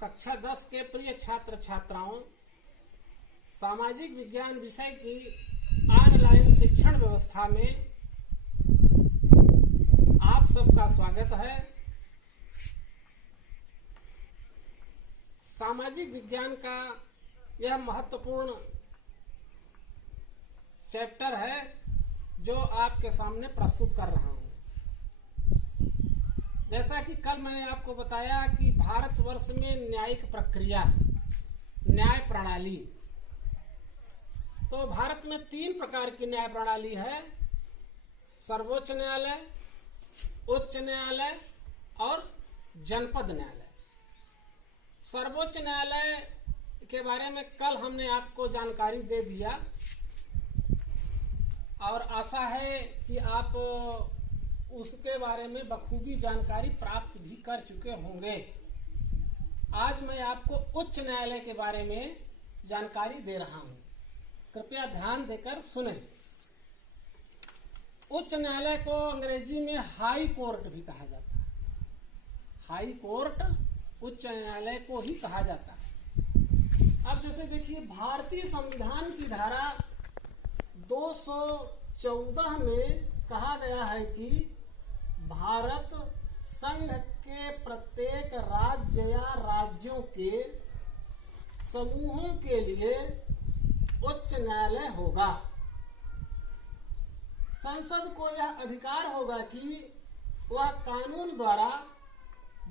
कक्षा 10 के प्रिय छात्र छात्राओं, सामाजिक विज्ञान विषय की ऑनलाइन शिक्षण व्यवस्था में आप सबका स्वागत है। सामाजिक विज्ञान का यह महत्वपूर्ण चैप्टर है जो आपके सामने प्रस्तुत कर रहा हूं। जैसा कि कल मैंने आपको बताया कि भारतवर्ष में न्यायिक प्रक्रिया, न्याय प्रणाली, तो भारत में 3 प्रकार की न्याय प्रणाली है: सर्वोच्च न्यायालय, उच्च न्यायालय और जनपद न्यायालय। सर्वोच्च न्यायालय के बारे में कल हमने आपको जानकारी दे दिया और आशा है कि आप उसके बारे में बखूबी जानकारी प्राप्त भी कर चुके होंगे। आज मैं आपको उच्च न्यायालय के बारे में जानकारी दे रहा हूं, कृपया ध्यान देकर सुनें। उच्च न्यायालय को अंग्रेजी में हाई कोर्ट भी कहा जाता है। हाई कोर्ट उच्च न्यायालय को ही कहा जाता है। अब जैसे देखिए, भारतीय संविधान की धारा 214 में कहा गया है कि भारत संघ के प्रत्येक राज्य या राज्यों के समूहों के लिए उच्च न्यायालय होगा। संसद को यह अधिकार होगा कि वह कानून द्वारा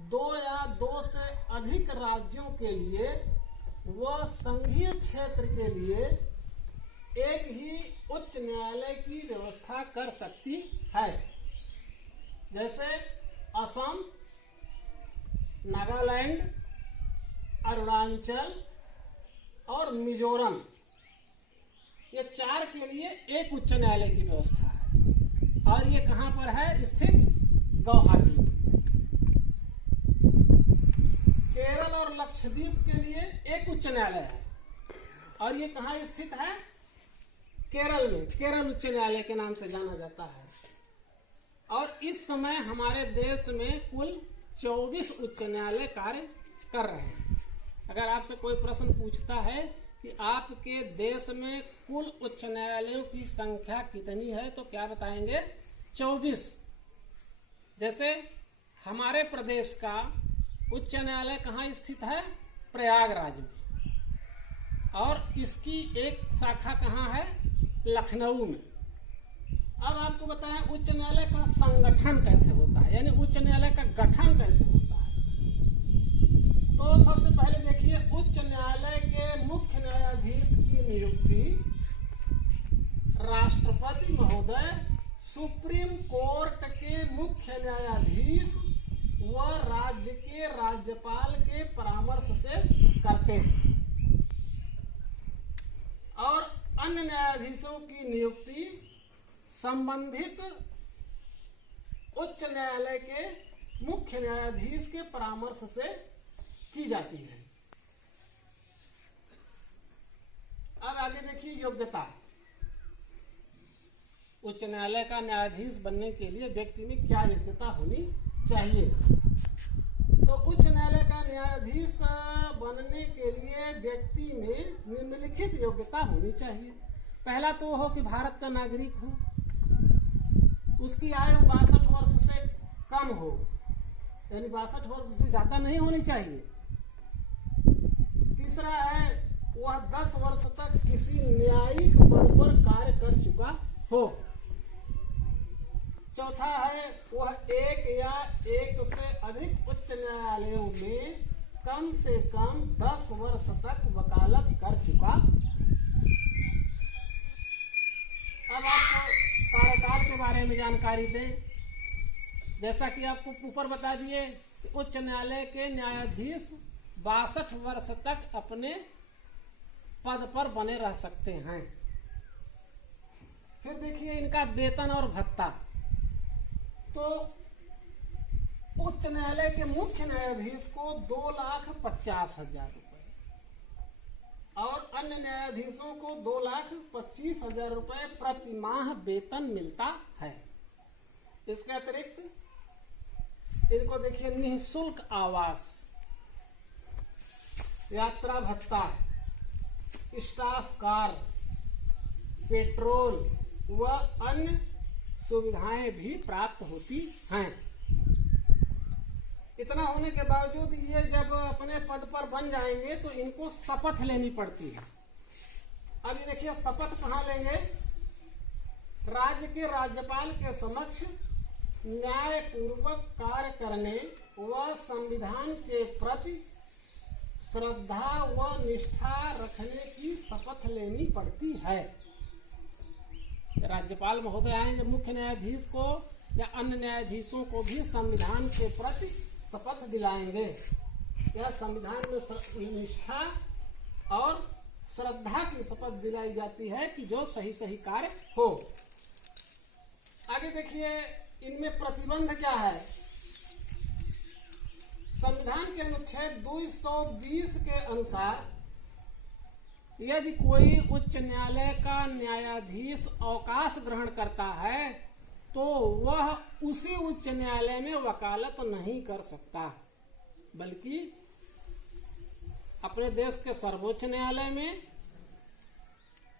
2 या 2 से अधिक राज्यों के लिए व संघीय क्षेत्र के लिए एक ही उच्च न्यायालय की व्यवस्था कर सकती है। जैसे असम, नागालैंड, अरुणाचल और मिजोरम, ये 4 के लिए एक उच्च न्यायालय की व्यवस्था है। और ये कहां पर है स्थित? गुवाहाटी। केरल और लक्षद्वीप के लिए एक उच्च न्यायालय है और ये कहां स्थित है? केरल में। केरल उच्च न्यायालय के नाम से जाना जाता है। और इस समय हमारे देश में कुल 24 उच्च न्यायालय कार्य कर रहे हैं। अगर आपसे कोई प्रश्न पूछता है कि आपके देश में कुल उच्च न्यायालयों की संख्या कितनी है, तो क्या बताएंगे? 24। जैसे हमारे प्रदेश का उच्च न्यायालय कहाँ स्थित है? प्रयागराज में। और इसकी एक शाखा कहाँ है? लखनऊ में। अब आपको बताएं उच्च न्यायालय का संगठन कैसे होता है, यानी उच्च न्यायालय का गठन कैसे होता है। तो सबसे पहले देखिए, उच्च न्यायालय के मुख्य न्यायाधीश की नियुक्ति राष्ट्रपति महोदय सुप्रीम कोर्ट के मुख्य न्यायाधीश व राज्य के राज्यपाल के परामर्श से करते हैं। और अन्य न्यायाधीशों की नियुक्ति संबंधित उच्च न्यायालय के मुख्य न्यायाधीश के परामर्श से की जाती है। अब आगे देखिए, योग्यता। उच्च न्यायालय का न्यायाधीश बनने के लिए व्यक्ति में क्या योग्यता होनी चाहिए? तो उच्च न्यायालय का न्यायाधीश बनने के लिए व्यक्ति में निम्नलिखित योग्यता होनी चाहिए। पहला तो हो कि भारत का नागरिक हो, उसकी आयु 62 वर्ष से कम हो, यानी 62 वर्ष से ज्यादा नहीं होनी चाहिए। तीसरा है वह 10 वर्ष तक किसी न्यायिक पद पर कार्य कर चुका हो। चौथा है वह एक या एक से अधिक उच्च न्यायालयों में कम से कम 10 वर्ष तक वकालत कर चुका। अब आपको कार्यकाल के बारे में जानकारी दें। जैसा कि आपको ऊपर बता दिए कि उच्च न्यायालय के न्यायाधीश 62 वर्ष तक अपने पद पर बने रह सकते हैं। फिर देखिए इनका वेतन और भत्ता। तो उच्च न्यायालय के मुख्य न्यायाधीश को 2,50,000 रुपए और अन्य न्यायाधीशों को 2,25,000 रुपए प्रति माह वेतन मिलता है। इसके अतिरिक्त इनको देखिए निःशुल्क आवास यात्रा भत्ता, स्टाफ कार, पेट्रोल व अन्य सुविधाएं भी प्राप्त होती हैं। इतना होने के बावजूद ये जब अपने पद पर बन जाएंगे तो इनको शपथ लेनी पड़ती है। अब ये देखिए शपथ कहाँ लेंगे? राज्य के राज्यपाल के समक्ष न्याय पूर्वक कार्य करने व संविधान के प्रति श्रद्धा व निष्ठा रखने की शपथ लेनी पड़ती है। राज्यपाल महोदय आएंगे मुख्य न्यायाधीश को या अन्य न्यायाधीशों को भी संविधान के प्रति शपथ दिलाएंगे। यह संविधान में निष्ठा और श्रद्धा की शपथ दिलाई जाती है कि जो सही सही कार्य हो। आगे देखिए इनमें प्रतिबंध क्या है। संविधान के अनुच्छेद 220 के अनुसार यदि कोई उच्च न्यायालय का न्यायाधीश अवकाश ग्रहण करता है तो वह उसी उच्च न्यायालय में वकालत नहीं कर सकता, बल्कि अपने देश के सर्वोच्च न्यायालय में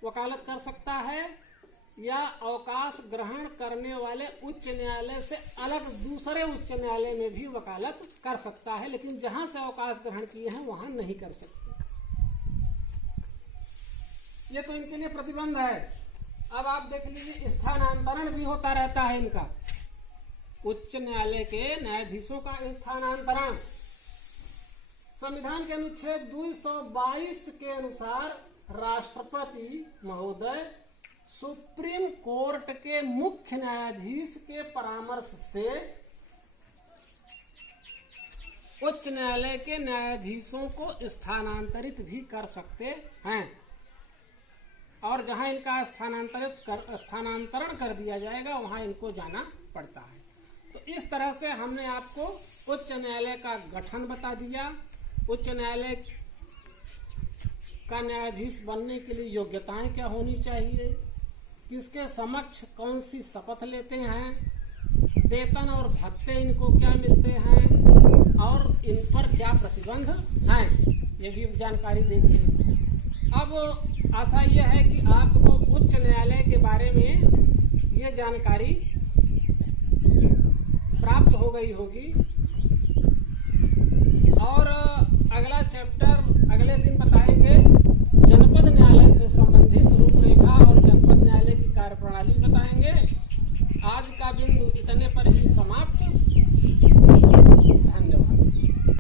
वकालत कर सकता है या अवकाश ग्रहण करने वाले उच्च न्यायालय से अलग दूसरे उच्च न्यायालय में भी वकालत कर सकता है, लेकिन जहां से अवकाश ग्रहण किए हैं वहां नहीं कर सकते। ये तो इनके लिए प्रतिबंध है। अब आप देख लीजिए स्थानांतरण भी होता रहता है इनका, उच्च न्यायालय के न्यायाधीशों का स्थानांतरण। संविधान के अनुच्छेद 222 के अनुसार राष्ट्रपति महोदय सुप्रीम कोर्ट के मुख्य न्यायाधीश के परामर्श से उच्च न्यायालय के न्यायाधीशों को स्थानांतरित भी कर सकते हैं, और जहां इनका स्थानांतरण कर दिया जाएगा वहां इनको जाना पड़ता है। तो इस तरह से हमने आपको उच्च न्यायालय का गठन बता दिया, उच्च न्यायालय का न्यायाधीश बनने के लिए योग्यताएं क्या होनी चाहिए, किसके समक्ष कौन सी शपथ लेते हैं, वेतन और भत्ते इनको क्या मिलते हैं और इन पर क्या प्रतिबंध हैं, ये भी जानकारी देते हैं। अब आशा यह है कि आपको उच्च न्यायालय के बारे में ये जानकारी प्राप्त हो गई होगी, और अगला चैप्टर अगले दिन बताएंगे। जनपद न्यायालय से संबंधित रूपरेखा और जनपद न्यायालय की कार्यप्रणाली बताएंगे। आज का बिंदु इतने पर ही समाप्त।